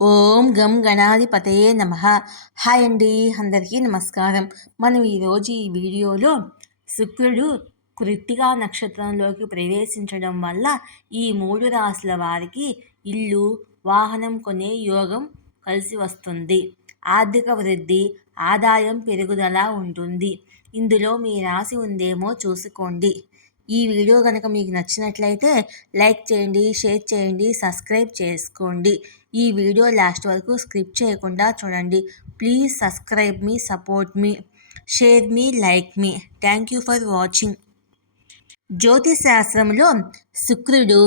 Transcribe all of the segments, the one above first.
ఓం గం గణాధిపతయే నమ. హాయ్ అండి అందరికీ నమస్కారం. మనం ఈరోజు ఈ వీడియోలో శుక్రుడు కృత్తిగా నక్షత్రంలోకి ప్రవేశించడం వల్ల ఈ మూడు రాశుల వారికి ఇల్లు వాహనం కొనే యోగం కలిసి వస్తుంది. ఆర్థిక వృద్ధి ఆదాయం పెరుగుదల ఉంటుంది. ఇందులో మీ రాశి ఉందేమో చూసుకోండి. ఈ వీడియో కనుక మీకు నచ్చినట్లయితే లైక్ చేయండి షేర్ చేయండి సబ్స్క్రైబ్ చేసుకోండి. ఈ వీడియో లాస్ట్ వరకు స్క్రిప్ట్ చేయకుండా చూడండి. ప్లీజ్ సబ్స్క్రైబ్ మీ సపోర్ట్ మీ షేర్ మీ like me. Thank you for watching. జ్యోతిష్ శాస్త్రంలో శుక్రుడు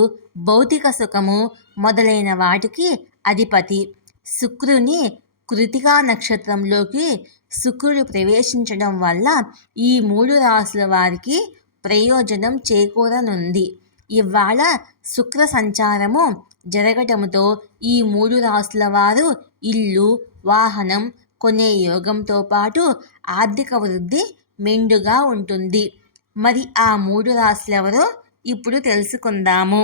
భౌతిక సుఖము మొదలైన వాటికి అధిపతి. శుక్రుని కృతికా నక్షత్రంలోకి శుక్రుడు ప్రవేశించడం వల్ల ఈ మూడు రాసుల వారికి ప్రయోజనం చేకూరనుంది. ఇవాళ శుక్ర సంచారము జరగటంతో ఈ మూడు రాసుల వారు ఇల్లు వాహనం కొనే యోగంతో పాటు ఆర్థిక వృద్ధి మెండుగా ఉంటుంది. మరి ఆ మూడు రాశులెవరో ఇప్పుడు తెలుసుకుందాము.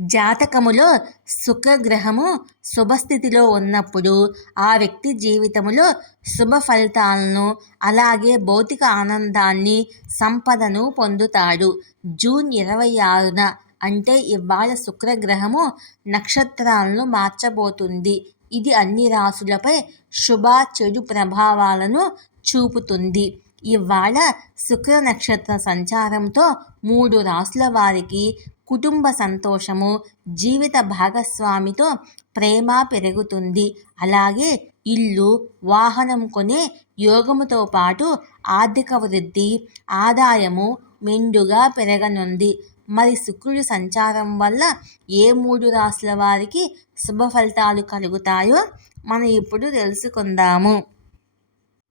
జాతకములో శుక్రగ్రహము శుభస్థితిలో ఉన్నప్పుడు ఆ వ్యక్తి జీవితంలో శుభ ఫలితాలను అలాగే భౌతిక ఆనందాన్ని సంపదను పొందుతాడు. జూన్ ఇరవై ఆరున అంటే ఇవాళ శుక్రగ్రహము నక్షత్రాలను మార్చబోతుంది. ఇది అన్ని రాసులపై శుభ చెడు ప్రభావాలను చూపుతుంది. ఇవాళ శుక్ర నక్షత్ర సంచారంతో మూడు రాసుల వారికి కుటుంబ సంతోషము జీవిత భాగస్వామితో ప్రేమ పెరుగుతుంది. అలాగే ఇల్లు వాహనం కొనే యోగముతో పాటు ఆర్థిక వృద్ధి ఆదాయము మెండుగా పెరగనుంది. మరి శుక్రుడి సంచారం వల్ల ఏ మూడు రాశుల వారికి శుభ ఫలితాలు కలుగుతాయో మనం ఇప్పుడు తెలుసుకుందాము.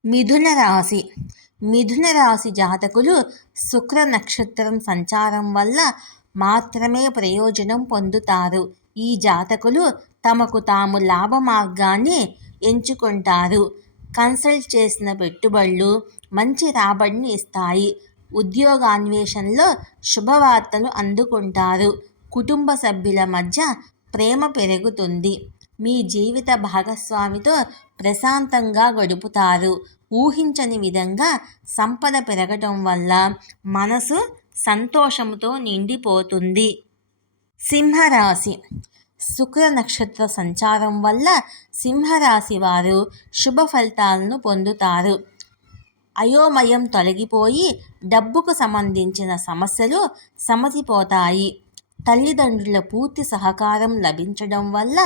మిథున రాశి. మిథున రాశి జాతకులు శుక్ర నక్షత్రం సంచారం వల్ల మాత్రమే ప్రయోజనం పొందుతారు. ఈ జాతకులు తమకు తాము లాభ మార్గాన్ని ఎంచుకుంటారు. కన్సల్ట్ చేసిన పెట్టుబడులు మంచి రాబడిని ఇస్తాయి. ఉద్యోగాన్వేషణలో శుభవార్తలు అందుకుంటారు. కుటుంబ సభ్యుల మధ్య ప్రేమ పెరుగుతుంది. మీ జీవిత భాగస్వామితో ప్రశాంతంగా గడుపుతారు. ఊహించని విధంగా సంపద పెరగటం వల్ల మనసు సంతోషంతో నిండిపోతుంది. సింహరాశి. శుక్ర నక్షత్ర సంచారం వల్ల సింహరాశి వారు శుభ ఫలితాలను పొందుతారు. అయోమయం తొలగిపోయి డబ్బుకు సంబంధించిన సమస్యలు సమసిపోతాయి. తల్లిదండ్రుల పూర్తి సహకారం లభించడం వల్ల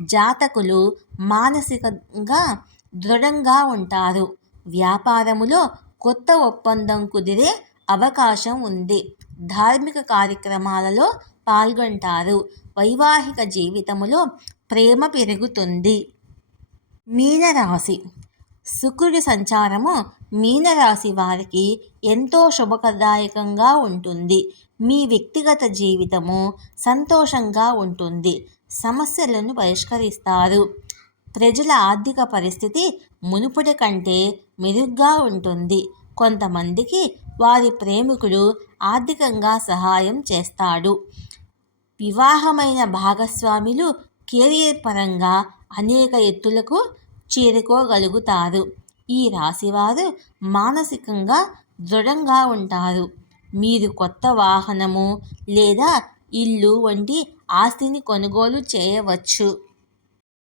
జాతకులు మానసికంగా దృఢంగా ఉంటారు. వ్యాపారములో కొత్త ఒప్పందం కుదిరే అవకాశం ఉంది. ధార్మిక కార్యక్రమాలలో పాల్గొంటారు. వైవాహిక జీవితములో ప్రేమ పెరుగుతుంది. మీనరాశి. శుక్రుడి సంచారము మీనరాశి వారికి ఎంతో శుభకదాయకంగా ఉంటుంది. మీ వ్యక్తిగత జీవితము సంతోషంగా ఉంటుంది. సమస్యలను పరిష్కరిస్తారు. ప్రజల ఆర్థిక పరిస్థితి మునుపటి కంటే మెరుగ్గా ఉంటుంది. కొంతమందికి వారి ప్రేమికుడు ఆర్థికంగా సహాయం చేస్తాడు. వివాహమైన భాగస్వాములు కెరియర్ పరంగా అనేక ఎత్తులకు చేరుకోగలుగుతారు. ఈ రాశివారు మానసికంగా దృఢంగా ఉంటారు. మీరు కొత్త వాహనము లేదా ఇల్లు వంటి ఆస్తిని కొనుగోలు చేయవచ్చు.